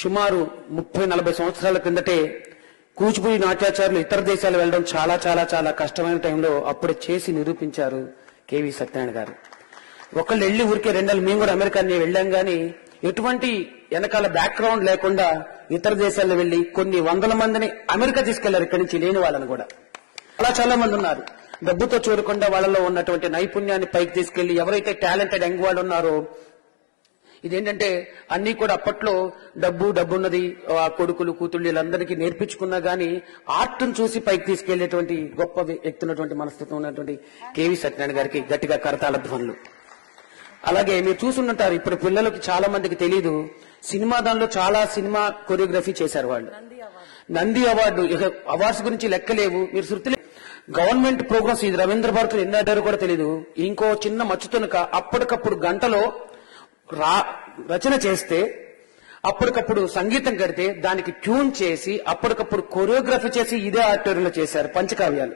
సుమారు 30-40 సంవత్సరాల కిందటే కూచిపూడి నాట్యాచారులు ఇతర దేశాలు వెళ్ళడం చాలా చాలా చాలా కష్టమైన టైంలో అప్పుడు చేసి నిరూపించారు కేవి సత్యనారాయణ గారు. ఒకళ్ళు వెళ్ళి ఊరికే రెండేళ్ళు మేము కూడా అమెరికా వెళ్ళాం కానీ ఎటువంటి వెనకాల బ్యాక్గ్రౌండ్ లేకుండా ఇతర దేశాల్లో వెళ్లి కొన్ని వందల మందిని అమెరికా తీసుకెళ్లారు. ఇక్కడి నుంచి లేని వాళ్ళని కూడా చాలా మంది ఉన్నారు. డబ్బుతో చూడకుండా వాళ్ళలో ఉన్నటువంటి నైపుణ్యాన్ని పైకి తీసుకెళ్లి ఎవరైతే టాలెంటెడ్ యంగ్ వాళ్ళు ఉన్నారో ఇదేంటంటే అన్ని కూడా అప్పట్లో డబ్బున్నది ఆ కొడుకులు కూతుళ్ళు వీళ్ళందరికీ నేర్పించుకున్నా గానీ ఆర్ట్ను చూసి పైకి తీసుకెళ్లేటువంటి గొప్ప వ్యక్తి ఉన్నటువంటి మనస్తత్వం ఉన్నటువంటి కేవి సత్యనారాయణ గారికి గట్టిగా కరతాళ ధ్వనులు. అలాగే మీరు చూసుంటారు, ఇప్పుడు పిల్లలకి చాలా మందికి తెలీదు, సినిమా దానిలో చాలా సినిమా కొరియోగ్రఫీ చేశారు వాళ్ళు. నంది అవార్డు అవార్డ్స్ గురించి లెక్కలేవు. మీరు శృతి గవర్నమెంట్ ప్రోగ్రామ్స్ ఇది రవీంద్ర భారతులు ఎన్ని ఆడారో కూడా తెలీదు. ఇంకో చిన్న మచ్చుతునక అప్పటికప్పుడు గంటలో రచన చేస్తే అప్పటికప్పుడు సంగీతం కడితే దానికి ట్యూన్ చేసి అప్పటికప్పుడు కొరియోగ్రఫీ చేసి ఇదే ఆడిటోరియంలో చేశారు పంచకావ్యాలు.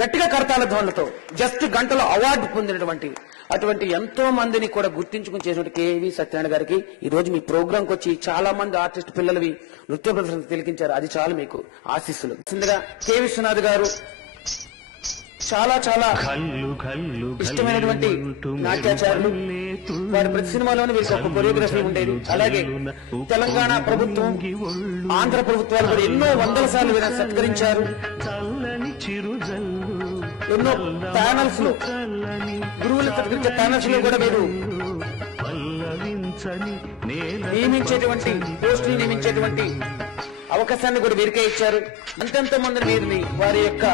గట్టిగా కరతాళ ధ్వనులతో జస్ట్ గంటలో అవార్డు పొందినటువంటి అటువంటి ఎంతో మందిని కూడా గుర్తించుకుని చేసినటువంటి కేవి సత్యనారాయణ గారికి ఈ రోజు మీ ప్రోగ్రాంకి వచ్చి చాలా మంది ఆర్టిస్ట్ పిల్లలవి నృత్య ప్రదర్శన తిలకించారు. అది చాలు మీకు ఆశీస్సులు. సిందగా కె విశ్వనాథ్ గారు చాలా చాలా ఇష్టమైనటువంటి నాట్యాచారులు. వారి ప్రతి సినిమాలోనే వీరికి ఒక కొరియోగ్రఫీ ఉండేది. అలాగే తెలంగాణ ప్రభుత్వం ఆంధ్ర ప్రభుత్వాలు కూడా ఎన్నో వందల సార్లు వీరిని సత్కరించారు. ఎన్నో ప్యానల్స్ లో గురువులు సత్కరించే ప్యానల్స్ లో కూడా వీరు నియమించేటువంటి పోస్టులు నియమించేటువంటి అవకాశాన్ని కూడా వీరికే ఇచ్చారు. ఎంతెంతో మంది వీరిని వారి యొక్క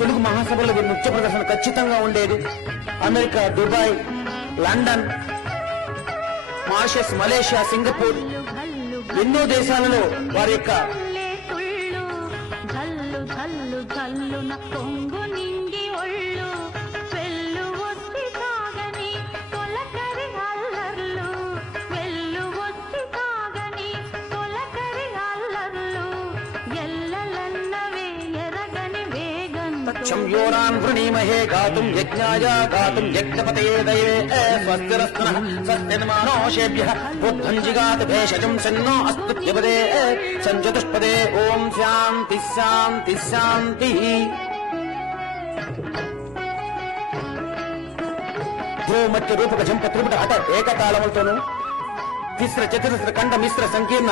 తెలుగు మహాసభలో వీరి నృత్య ప్రదర్శన ఖచ్చితంగా ఉండేది. America, Dubai, London, Mauritius, Malaysia, Singapore ఎన్నో దేశాలలో వారి యొక్క వృణీమహే గాతుం యజ్ఞాయ గాతుం యజ్ఞపతయే దైవే స్వస్తిరస్తనః స్వస్తిర్మానోషేభ్యః బుద్ధంజిగాత్ భేషజం సన్నో అస్తుత్యపదే సంచతుష్పదే. ఓం శాంతి శాంతి శాంతి. ధ్రువమత్య రూపక జంప త్రిపుట హఠ ఏకతాళములతోనూ తిస్ర చతురస్ర ఖండ మిశ్ర సంకీర్ణ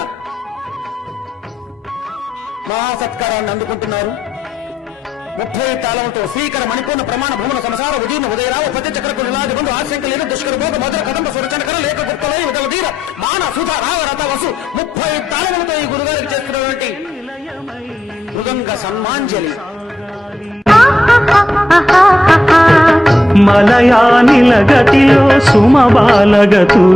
మహాసత్కారాన్ని అందుకుంటున్నారు. 30 తాళంతో శ్రీకర మణిపూర్ణ ప్రమాణ భూమన సంసార ఉదీర్ణ ఉదయరావ పతి చక్రకు నిలాది బంధు ఆశంకలేదు దుష్కర భోగ మధుర కదంబ సురచనకర లేఖ గుప్తలై ఉదలధీర మాన సుధ రావ రథ వసు 30 తాళములతో ఈ గురుగారికి చేస్తున్నటువంటి మృదంగ సన్మాంజలి. మలయానిల గతిలో సుమబాలగతూగాలి